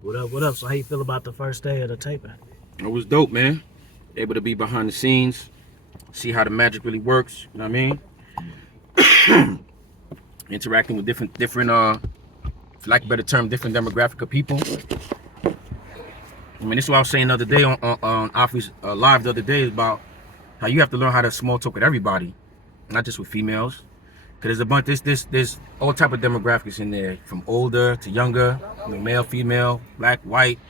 What up? What up? So how you feel about the first day of the taping? It was dope, man. Able to be behind the scenes, see how the magic really works. You know what I mean? Interacting with different, for lack of a better term, different demographic of people. I mean, this is what I was saying the other day on Office Live the other day about how you have to learn how to small talk with everybody, not just with females. Cause there's a bunch, there's all type of demographics in there, from older to younger, male, female, black, white.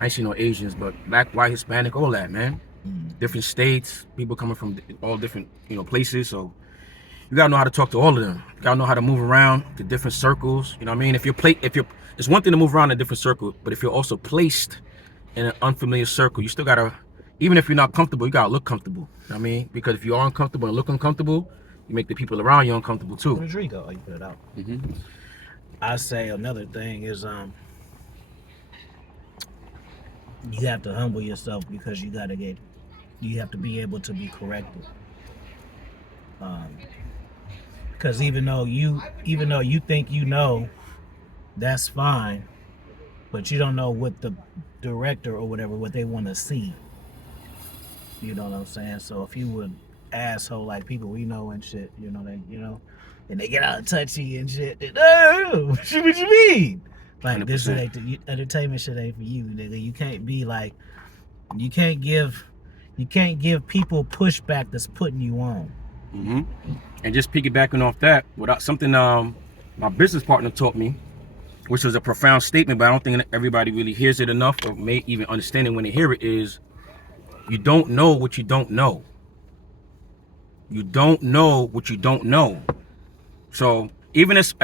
I ain't seen no Asians, but black, white, Hispanic, all that, man. Different states, people coming from all different, places. So you gotta know how to talk to all of them. You gotta know how to move around to different circles. You know what I mean? If you're, it's one thing to move around in a different circle, but if you're also placed in an unfamiliar circle, you still gotta, even if you're not comfortable, you gotta look comfortable. You know what I mean? Because if you are uncomfortable and look uncomfortable, you make the people around you uncomfortable too. Where's Rico? Oh, you put it out. I say another thing is you have to humble yourself because you have to be able to be corrected. Because even though you think you know, that's fine, but you don't know what the director or whatever what they want to see. You know what I'm saying? So if you would asshole like people we know and shit, and they get all touchy and shit. Oh, what you mean? Like 100%. This ain't entertainment shit ain't for you, nigga. You can't be like, you can't give people pushback that's putting you on. And just piggybacking off that, without something my business partner taught me, which was a profound statement, but I don't think everybody really hears it enough or may even understand it when they hear it, is you don't know what you don't know. You don't know what you don't know. So even as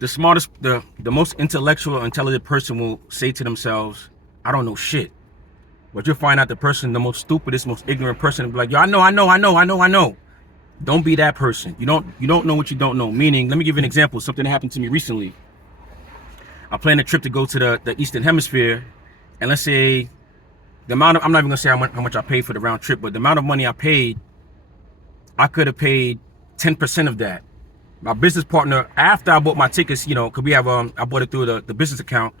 the smartest, the most intellectual or intelligent person will say to themselves, I don't know shit. But you'll find out the person, the most stupidest, most ignorant person, will be like, yo, I know. Don't be that person. You don't know what you don't know. Meaning, let me give you an example. Something that happened to me recently. I planned a trip to go to the Eastern Hemisphere, and let's say the amount of, I'm not even gonna say how much I paid for the round trip, but the amount of money I paid, I could have paid 10% of that. My business partner, after I bought my tickets, cause we have I bought it through the business account,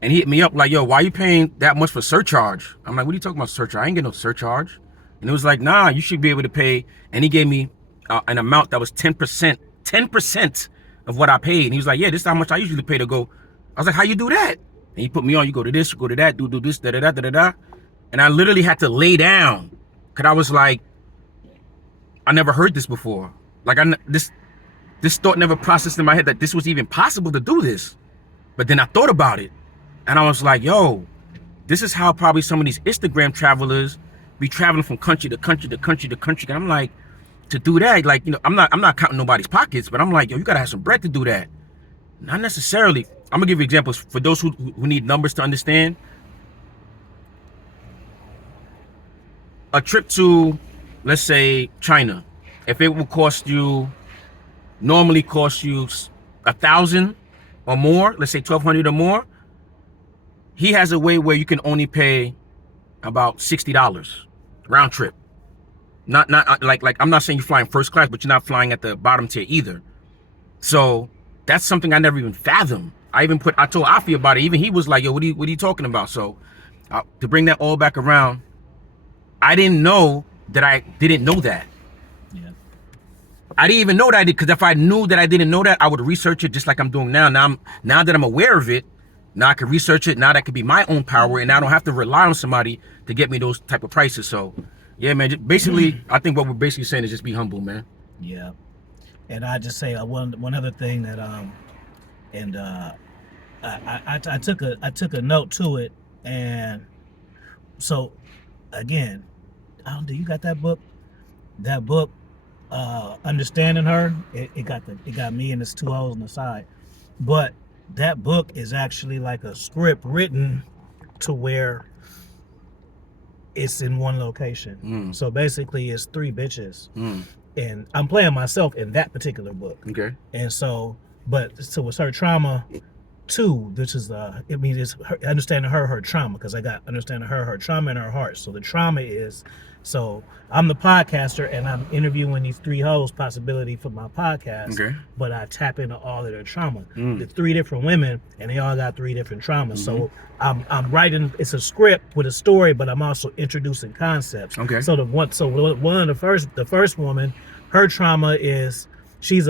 and he hit me up like, yo, why are you paying that much for surcharge? I'm like, what are you talking about surcharge? I ain't getting no surcharge. And it was like, nah, you should be able to pay. And he gave me an amount that was 10% of what I paid. And he was like, yeah, this is how much I usually pay to go. I was like, how you do that? And he put me on, you go to this, you go to that, do this, da-da-da. And I literally had to lay down, cause I was like, I never heard this before. Like this thought never processed in my head that this was even possible to do this. But then I thought about it, and I was like, yo, this is how probably some of these Instagram travelers be traveling from country to country to country to country. And I'm like, to do that, like, I'm not counting nobody's pockets, but I'm like, yo, you gotta have some bread to do that. Not necessarily. I'm gonna give you examples for those who need numbers to understand. A trip to, let's say, China, if it will normally cost you 1,000 or more, let's say 1,200 or more, he has a way where you can only pay about $60 round trip. Not like I'm not saying you're flying first class, but you're not flying at the bottom tier either. So that's something I never even fathomed. I told Afi about it. Even he was like, yo, what are you talking about? So to bring that all back around, I didn't know that I didn't know that. Yeah. I didn't even know that I did, because if I knew that I didn't know that, I would research it just like I'm doing now. Now that I'm aware of it, now I can research it. Now that could be my own power, and I don't have to rely on somebody to get me those type of prices. So, yeah, man. Basically, I think what we're basically saying is just be humble, man. Yeah. And I just say one other thing that I took a note to it, and so again, do you got that book? That book, Understanding Her. It got me and its two holes on the side, but that book is actually like a script written to where it's in one location. So basically, it's three bitches, and I'm playing myself in that particular book. Okay. And so, but so with her trauma 2, which is it means it's understanding her trauma, because I got understanding her trauma and her heart. So the trauma is, so I'm the podcaster and I'm interviewing these 3 hoes possibility for my podcast. Okay. But I tap into all of their trauma. The 3 different women, and they all got 3 different traumas. So I'm writing, it's a script with a story, but I'm also introducing concepts. Okay. So one of the first woman, her trauma is she a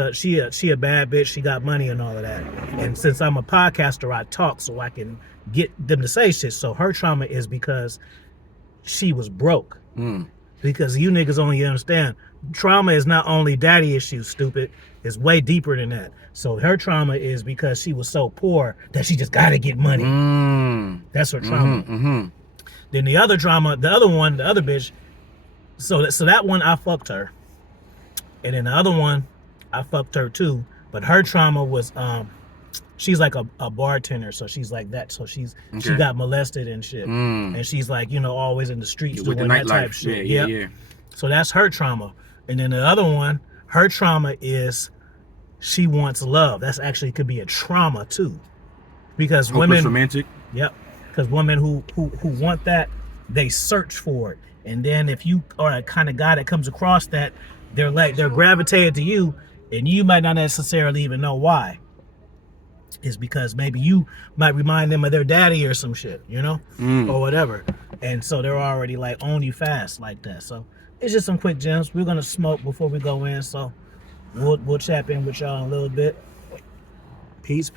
bad bitch. She got money and all of that. And since I'm a podcaster, I talk so I can get them to say shit. So her trauma is because she was broke. Because you niggas only understand, trauma is not only daddy issues, stupid. It's way deeper than that. So her trauma is because she was so poor that she just gotta get money. That's her trauma. Then the other trauma, the other bitch. So that one I fucked her, and then the other one I fucked her too. But her trauma was she's like a bartender, so she's like that. So she got molested and shit, and she's like, you know, always in the streets doing that type shit. Yeah. So that's her trauma. And then the other one, her trauma is she wants love. That's actually could be a trauma too, because women romantic. Yep. Because women who want that, they search for it, and then if you are a kind of guy that comes across that, they're gravitated to you, and you might not necessarily even know why. Is because maybe you might remind them of their daddy or some shit, you know, or whatever, and so they're already like on you fast like that. So it's just some quick gems. We're gonna smoke before we go in, so we'll tap in with y'all in a little bit. Peace.